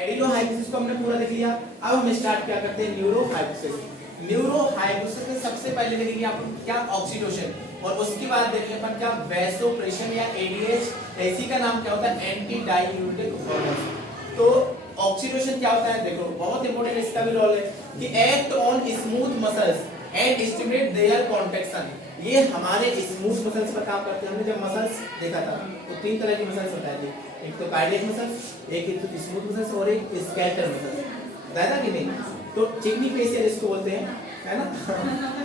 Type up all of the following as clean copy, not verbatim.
एडिनोहाइपोसिस को हमने पूरा देख लिया। अब हम स्टार्ट क्या करते हैं, न्यूरोहाइपोसिस। न्यूरोहाइपोसिस में सबसे पहले देखेंगे अपन क्या, ऑक्सीटोसिन, और उसके बाद देखेंगे अपन क्या, वैसोप्रेशन या एडीएच, इसी का नाम क्या होता है, एंटी डाययूरेटिक हार्मोन। तो ऑक्सीटोसिन क्या होता है, देखो बहुत इंपॉर्टेंट इसका भी रोल है कि act on smooth muscles and stimulate their contraction. ये हमारे स्मूथ मसल्स पर काम करते हैं। हमने जब मसल्स देखा था तो तीन तरह की मसल्स बताई थी, एक तो कार्डियक मसल्स, एक स्मूथ मसल्स और एक स्केलेटल मसल्स, बताया था कि नहीं। तो चिकनी फेशियल इसको बोलते हैं, है ना।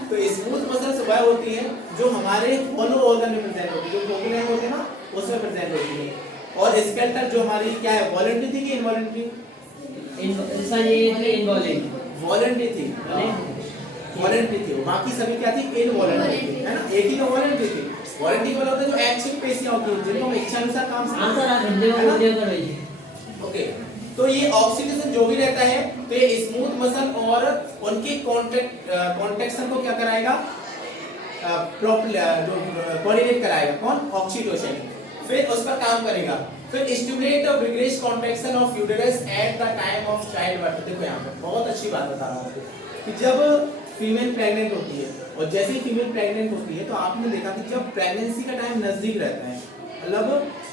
तो स्मूथ मसल्स वह होती हैं जो हमारे हॉलो ऑर्गन में प्रेजेंट होती है, जो कोकुलेट होते हैं ना उसमें प्रेजेंट होती है। और स्केलेटल जो हमारी क्या है, वॉलंटरी थी कि इनवॉलंटरी, वॉलंटरी थी, वॉलंटरी थी। बाकी सभी क्या थी, इनवॉलंटरी थी, है ना। एक ही तो वॉलंटरी थी। वॉलंटरी वाला होता है जो ऐच्छिक पेशियां होती हैं जिनको हम इच्छा अनुसार काम से, ओके। तो ये ऑक्सीटोसिन जो भी रहता है तो ये स्मूथ मसल और उनके कॉन्ट्रैक्शन को क्या कराएगा, जो कोऑर्डिनेट कराएगा, कौन, ऑक्सीटोसिन। फिर उस पर काम करेगा। फिर stimulate the vigorous contraction of uterus at the time of child birth. देखो यहाँ पे बहुत अच्छी बात बता रहा हूँ कि जब फीमेल प्रेग्नेंट होती है और जैसे ही फीमेल प्रेग्नेंट होती है तो आपने देखा कि जब प्रेगनेंसी का टाइम नजदीक रहता है, मतलब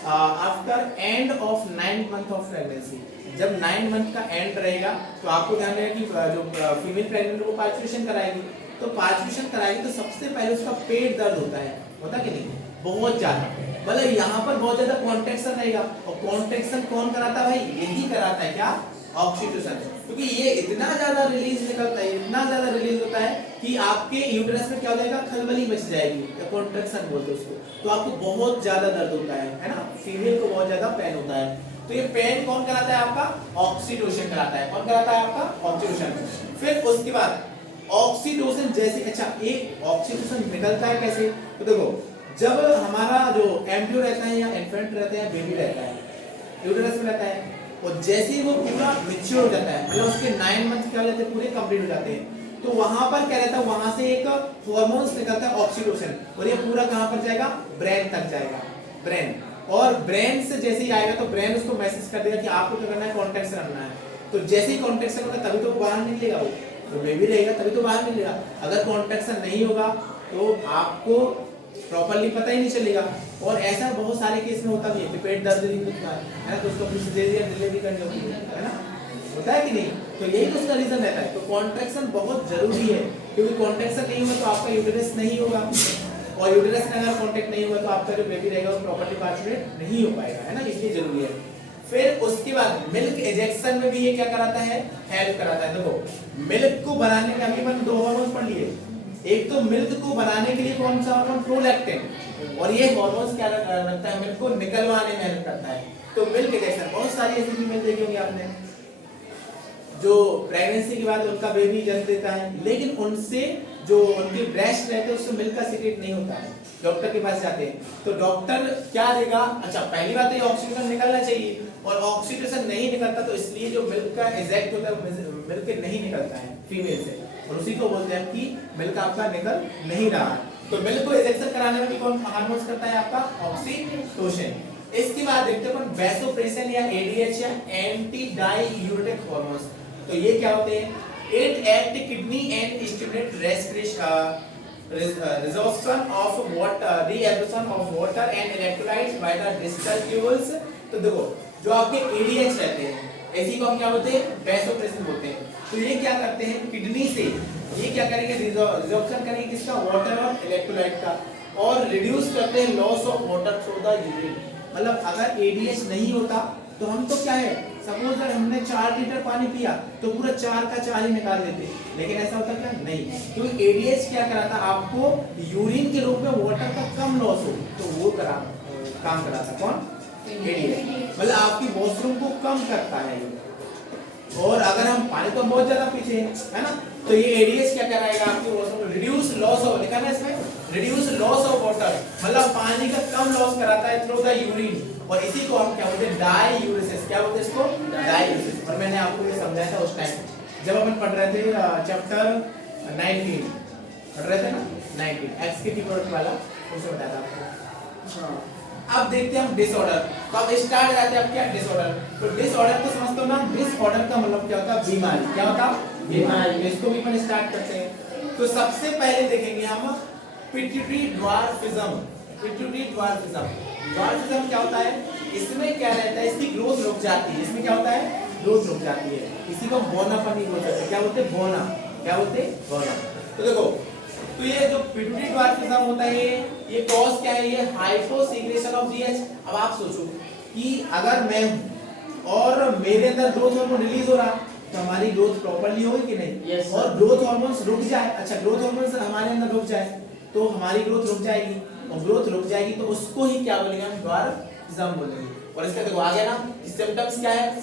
after end of 9 month of pregnancy, जब 9 मंथ का एंड रहेगा तो आपको ध्यान रखेगा कि जो फीमेल प्रेग्नेंट वो पार्चुरेशन कराएगी। तो पार्चुरेशन कराएगी तो सबसे पहले उसका पेट दर्द होता कि नहीं, बहुत ज्यादा, मतलब यहाँ पर बहुत ज्यादा कॉन्ट्रैक्शन रहेगा। और कॉन्ट्रैक्शन कौन कराता है भाई, यही कराता है क्या, ऑक्सीटोसिन। क्योंकि ये इतना ज्यादा रिलीज निकलता है, इतना ज्यादा रिलीज होता है कि आपके यूटेरस में क्या हो जाएगा, खलबली मच जाएगी, या कॉन्ट्रैक्शन बोलते हैं उसको। तो आपको बहुत ज्यादा दर्द होता है ना, फीमेल को बहुत ज्यादा पेन होता है। तो ये पेन कौन कराता है आपका, ऑक्सीटोसिन कराता है। कौन कराता है आपका, ऑक्सीटोसिन। फिर उसके बाद ऑक्सीटोसिन जैसे, अच्छा एक ऑक्सीटोसिन निकलता है कैसे, तो देखो जब हमारा जो एम्ब्रियो रहता है या इन्फेंट रहता है, बेबी रहता है, यूटेरस में रहता है, और जैसे ही वो पूरा मैच्योर हो जाता है, मतलब उसके 9 मंथ क्या हो जाते हैं, पूरे कंप्लीट हो जाते हैं, तो वहां पर क्या रहता है, वहां से एक हार्मोन्स निकलता है ऑक्सीटोसिन, और ये पूरा कहां पर जाएगा, ब्रेन तक जाएगा, ब्रेन। और ब्रेन से जैसे ही आएगा तो ब्रेन उसको मैसेज कर देगा कि आपको क्या करना है, कॉन्ट्रैक्शन करना है। तो जैसे ही कॉन्ट्रैक्शन होगा तभी तो बाहर निकलेगा, वो तो बेबी रहेगा तभी तो बाहर निकलेगा। अगर कॉन्ट्रैक्शन नहीं होगा तो आपको प्रॉपर्ली पता ही नहीं चलेगा। और ऐसा बहुत सारे केस में होता भी है कि पेट दर्द नहीं होता है ना, तो उसको अपनी सिजेरियन डिलीवरी करनी होती है ना, होता है कि नहीं। तो यही तो उसका रीजन रहता है। तो कॉन्ट्रैक्शन बहुत जरूरी है, क्योंकि कॉन्ट्रैक्शन नहीं होगा तो आपका यूटेरस नहीं होगा, और यूटेरस में अगर कॉन्टैक्ट नहीं होगा तो आपका जो बेबी रहेगा वो प्रॉपर्ली पार्चुरेट नहीं हो पाएगा, है ना, इसलिए जरूरी है। फिर उसके बाद मिल्क इंजेक्शन में भी ये क्या कराता है, हेल्प कराता है। देखो मिल्क को बनाने में अभी मैंने 2 हार्मोन पढ़ लिए, एक तो मिल्क को बनाने के लिए कौन सा हार्मोन, प्रोलैक्टिन, और ये हार्मोन क्या रखता है, मिल्क को निकलवाने में हेल्प करता है। तो मिल्क इंजेक्शन, बहुत सारी ऐसी फीमेल देखी होंगी आपने जो प्रेगनेंसी के बाद उनका बेबी जन्म देता है, लेकिन उनसे जो उनके ब्रेस्ट रहते हैं उससे मिल्क का सीक्रेट नहीं होता है। डॉक्टर के पास जाते हैं तो डॉक्टर क्या देगा, अच्छा पहली बात तो ये ऑक्सीटोसिन निकलना चाहिए, और ऑक्सीटोसिन नहीं निकलता तो इसलिए जो मिल्क का इजेक्ट होता है मिल्क नहीं निकलता है फीमेल से, और उसी को बोलते हैं कि मिल्क आपका निकल नहीं रहा है। तो मिल्क को इंजेक्शन कराने में भी कौन हार्मोन करता है आपका, ऑक्सीटोसिन। इसके बाद देखते हैं अपन वैसोप्रेशन या एडीएच या एंटी डाययूरेटिक हार्मोन्स। तो ये क्या होते हैं, it act kidney and stimulate resorption of water, reabsorption of water and electrolytes by the distal tubules। तो देखो जो आपके एडीएच रहते हैं, ऐसी को हम क्या बोलते हैं, वैसोप्रेशन बोलते हैं। तो ये क्या करते हैं, किडनी से ये क्या करेंगे, रिजॉर्प्शन करेंगे किसका, वाटर और इलेक्ट्रोलाइट का, और रिड्यूस करते हैं loss of water through the urine. मतलब अगर एडीएच नहीं होता तो हम तो क्या है, सपोज अगर हमने 4 लीटर पानी पिया तो पूरा 4 का 4 ही निकाल देते, लेकिन ऐसा होता क्या नहीं, क्योंकि एडीएच क्या कराता, आपको यूरिन के रूप में वाटर का कम लॉस हो तो वो काम कराता, कौन, एडीएच, मतलब आपकी वॉशरूम को कम करता है ये। और अगर हम पानी तो बहुत ज्यादा पीते हैं, है ना, तो ये एडीएच क्या कराएगा, आपकी वॉशरूम रिड्यूस लॉस ऑफ, लिखा है इसमें रिड्यूस लॉस ऑफ वाटर, मतलब पानी का कम लॉस कराता है थ्रू द यूरिन, और इसी को हम क्या बोलते हैं, डाययूरेसिस, क्या बोलते हैं इसको, डाययूरेसिस। और मैंने आपको ये समझाया था उस टाइम जब अपन पढ़ रहे थे चैप्टर 19 पढ़ रहे थे ना, 19 एक्स के प्रोडक्ट वाला, उसमें बताया था आपको। अब देखते हैं हम डिसऑर्डर। तो अब स्टार्ट हो जाते हैं अब क्या डिसऑर्डर। तो डिसऑर्डर तो समझते हो ना, डिसऑर्डर का मतलब क्या होता है बीमारी। क्या होता है बीमारी। इसको भी अपन स्टार्ट करते हैं। तो सबसे पहले देखेंगे हम pituitary dwarfism. Pituitary dwarfism, dwarfism क्या होता है, इसमें क्या रहता है, इसकी ग्रोथ रुक जाती है। इसमें क्या होता है, ग्रोथ रुक जाती है। इसी को बौनापन नहीं बोलते हैं, क्या बोलते हैं बौना, क्या बोलते हैं बौना। तो देखो, तो ये जो पिट्यूटरी ड्वार्फिज्म होता है ये कॉज क्या है, ये हाइपोसीक्रेशन ऑफ जीएच। अब आप सोचो कि अगर मैं हूं और मेरे अंदर ग्रोथ हार्मोन रिलीज हो रहा तो हमारी ग्रोथ प्रॉपर्ली होगी कि नहीं? yes, और ग्रोथ हार्मोन्स रुक जाए, अच्छा ग्रोथ हार्मोन्स हमारे अंदर रुक जाए तो हमारी ग्रोथ रुक जाएगी, और ग्रोथ रुक जाएगी तो उसको ही क्या बोलेंगे हम, ड्वार्फिज्म बोलेंगे। और इसका देखो आ गया ना, सिम्टम्स क्या है,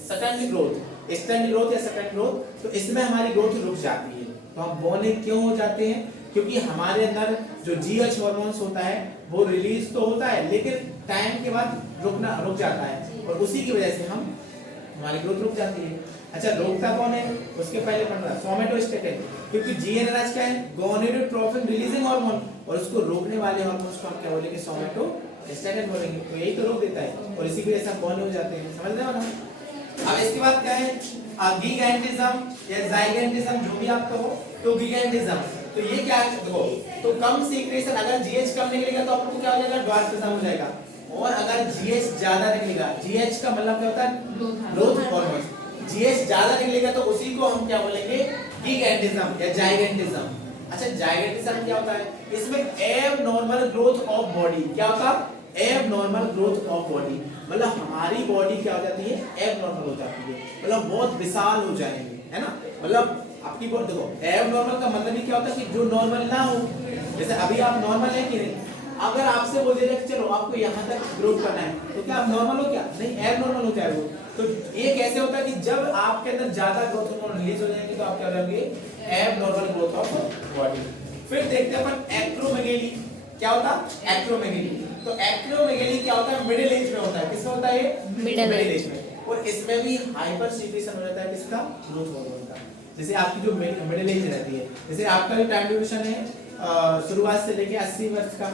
सडन ग्रोथ, स्टंट ग्रोथ या सडन ग्रोथ। तो इसमें हमारी ग्रोथ रुक जाती है। तो हम बौने क्यों हो जाते हैं, क्योंकि हमारे अंदर जो जीएच हार्मोन्स होता है वो रिलीज तो होता है लेकिन टाइम के बाद रुक जाता है, और उसी की वजह से हमारी ग्रोथ रुक जाती है। अच्छा रोकता कौन है, उसके पहले पढ़ रहा है सोमेटोस्टेटिन, क्योंकि जीएनआरएच क्या है, गोनेडोट्रोपिन रिलीजिंग हार्मोन, और उसको रोकने वाले हार्मोन्स को हम क्या बोलेंगे, सोमेटोस्टेटिन बोलेंगे। तो यही तो रोक देता है और इसी की वजह से हम बौने हो जाते हैं। समझ रहे हो ना? अब इसके बाद क्या है, गिगैंटिज्म या जाइगेंटिज्म, जो भी आप कहो। तो गिगैंटिज्म तो ये क्या है, देखो तो कम सीक्रेशन, अगर जीएच कम निकलेगा तो आपको क्या हो जाएगा, ड्वार्फिज्म हो जाएगा। और अगर जीएच ज्यादा निकलेगा, जीएच का मतलब क्या होता है, ग्रोथ हार्मोन, जीएच ज्यादा निकलेगा तो उसी को हम क्या बोलेंगे, गिगैंटिज्म या जाइगेंटिज्म। अच्छा जाइगेंटिज्म क्या होता है, इसमें एबनॉर्मल ग्रोथ ऑफ बॉडी, क्या होता है एबनॉर्मल ग्रोथ ऑफ बॉडी, मतलब हमारी बॉडी क्या हो जाती है, एबनॉर्मल हो जाती है, मतलब बहुत विशाल हो जाएंगे, है ना। मतलब आपकी बॉडी देखो, एबनॉर्मल का मतलब ही क्या होता है कि जो नॉर्मल ना हो। जैसे अभी आप नॉर्मल है कि नहीं, अगर आपसे बोल दिया चलो आपको यहाँ तक ग्रोथ करना है तो क्या आप नॉर्मल हो, क्या नहीं, एबनॉर्मल हो जाएगा। तो ये कैसे होता है कि जब आपके अंदर ज्यादा ग्रोथ हार्मोन रिलीज हो जाएंगे तो आप क्या होंगे, एबनॉर्मल ग्रोथ ऑफ बॉडी। फिर देखते हैं अपन एक्रोमेगेली, क्या होता है एक्रोमेगेली। तो एक्रोमेगेली क्या होता है, मिडिल एज में होता है। किसमें होता है, मिडिल एज में, और इसमें भी हाइपर सीक्रेशन हो जाता है किसका, ग्रोथ हार्मोन का। जैसे आपकी जो मिडिल एज रहती है, जैसे आपका जो टाइम ड्यूरेशन है शुरुआत से लेके 80 वर्ष का,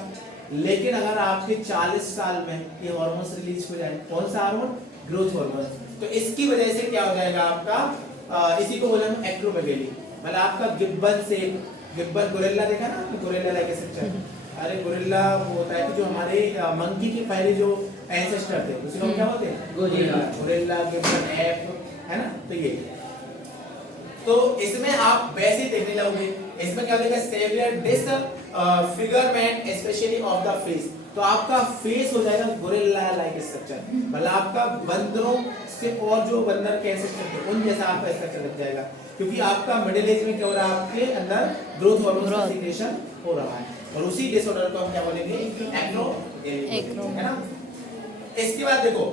लेकिन अगर आपके 40 साल में ये हार्मोन्स रिलीज हो जाए, कौन सा हार्मोन, ग्रोथ हार्मोन, तो इसकी वजह से क्या हो जाएगा आपका, इसी को बोले हम एक्रोमेगेली। मतलब आपका गिब्बन से, गिब्बन गोरिल्ला देखा ना, गोरिल्ला लाइक स्ट्रक्चर, अरे गोरिल्ला वो होता है कि जो हमारे मंकी के पहले जो एंसेस्टर थे उसी को क्या बोलते हैं, गोरिल्ला, गोरिल्ला गिब्बन एप, है ना। तो ये तो इसमें आप वैसे ही देखने लगोगे, इसमें क्या होगा, severe disfigurement specially of the face. तो आपका फेस हो जाएगा गोरिल्ला लाइक स्ट्रक्चर, मतलब आपका बंदरों से और जो बंदर के एंसेस्टर थे उन जैसा आपका स्ट्रक्चर लग जाएगा, क्योंकि आपका मिडिल एज में क्या हो रहा है, आपके अंदर ग्रोथ हार्मोन का सीक्रेशन हो रहा है, और उसी डिसऑर्डर को हम क्या बोलेंगे, एक्रो, है ना। इसके बाद देखो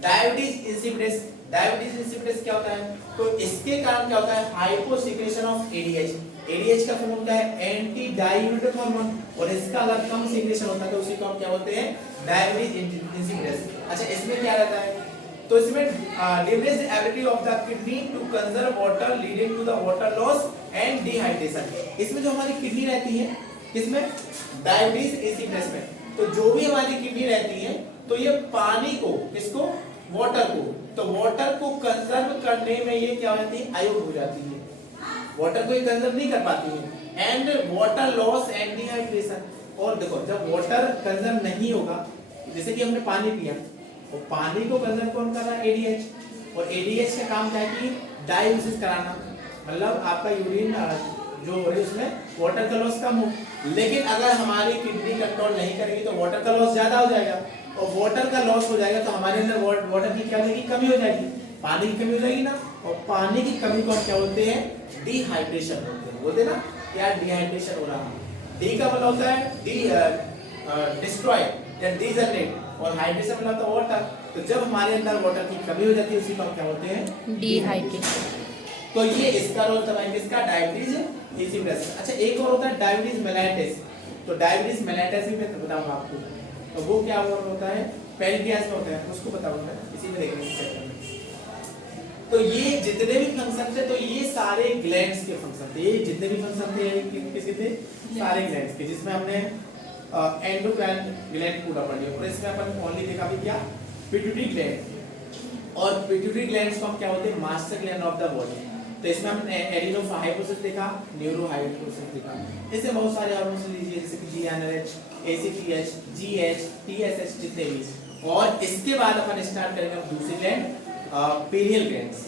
डायबिटीज इंसिपिडस। डायबिटीज इंसिपिडस क्या होता है, तो इसके कारण क्या होता है, हाइपोसीक्रेशन ऑफ एडीएच। एडीएच का फॉर्म क्या है, एंटी डाययूरेटिक हार्मोन, और इसका अगर कम सीक्रेशन होता है तो उसी को हम क्या बोलते हैं, डायबिटीज इंसिपिडस। अच्छा इसमें क्या रहता है, तो इसमें diminished ability of the kidney to conserve water leading to the water loss and dehydration. इसमें जो हमारी किडनी रहती है, किसमें, डायबिटीज इंसिपिडस में, तो जो भी हमारी किडनी रहती है तो ये पानी को, किसको, वाटर को, तो वाटर को कंजर्व करने में ये क्या हो जाती है, अयोग्य हो जाती है, वाटर को ये कंजर्व नहीं कर पाती है, and water loss and dehydration. और देखो जब वाटर कंजर्व नहीं होगा, जैसे कि हमने पानी पिया, और पानी को कंजर्व कौन कर रहा है, एडीएच, और एडीएच का काम क्या है कि डायलिसिस कराना, मतलब आपका यूरिन जो हो रही है उसमें वाटर का लॉस कम हो। लेकिन अगर हमारी किडनी कंट्रोल नहीं करेगी तो वाटर का लॉस ज्यादा हो जाएगा, और वाटर का लॉस हो जाएगा तो हमारे अंदर वाटर की क्या हो जाएगी, कमी हो जाएगी, पानी की कमी हो जाएगी ना। और पानी की कमी को हम क्या बोलते हैं, डिहाइड्रेशन बोलते हैं ना, क्या डिहाइड्रेशन हो रहा है। डी का मतलब होता है डिस्ट्रॉय या डीजनरेट, और हाइड्रेशन मतलब होता है वाटर। तो जब हमारे अंदर वाटर की कमी हो जाती है उसी को हम क्या बोलते हैं, डिहाइड्रेशन। तो ये इसका रोल था इसका, डायबिटीज इंसिपिडस। अच्छा एक और होता है डायबिटीज मेलाइटिस। तो डायबिटीज मेलाइटिस भी मैं बताऊंगा आपको, तो वो क्या होता है, पैनक्रियास में होता है, उसको बताऊंगा इसी में देखेंगे। तो ये जितने भी फंक्शन थे, तो ये सारे ग्लैंड्स के फंक्शन थे, ये जितने भी फंक्शन थे किसके थे, सारे ग्लैंड्स के, जिसमें हमने एंडोक्राइन ग्लैंड पूरा पढ़ लिया। और इसमें अपन ओनली देखा भी क्या, पिट्यूटरी ग्लैंड। और पिट्यूटरी ग्लैंड्स को हम क्या बोलते हैं, master gland of the body. तो इसमें हमने एडिनोहाइपोथैलेमस देखा, न्यूरोहाइपोथैलेमस देखा। इससे बहुत सारे हार्मोन्स लीजिए जैसे कि जीएनएच, एसीटीएच, जीएच, टीएसएच जितने भी। और इसके बाद अपन स्टार्ट करेंगे हम दूसरी ग्लैंड, पीनियल ग्लैंड्स।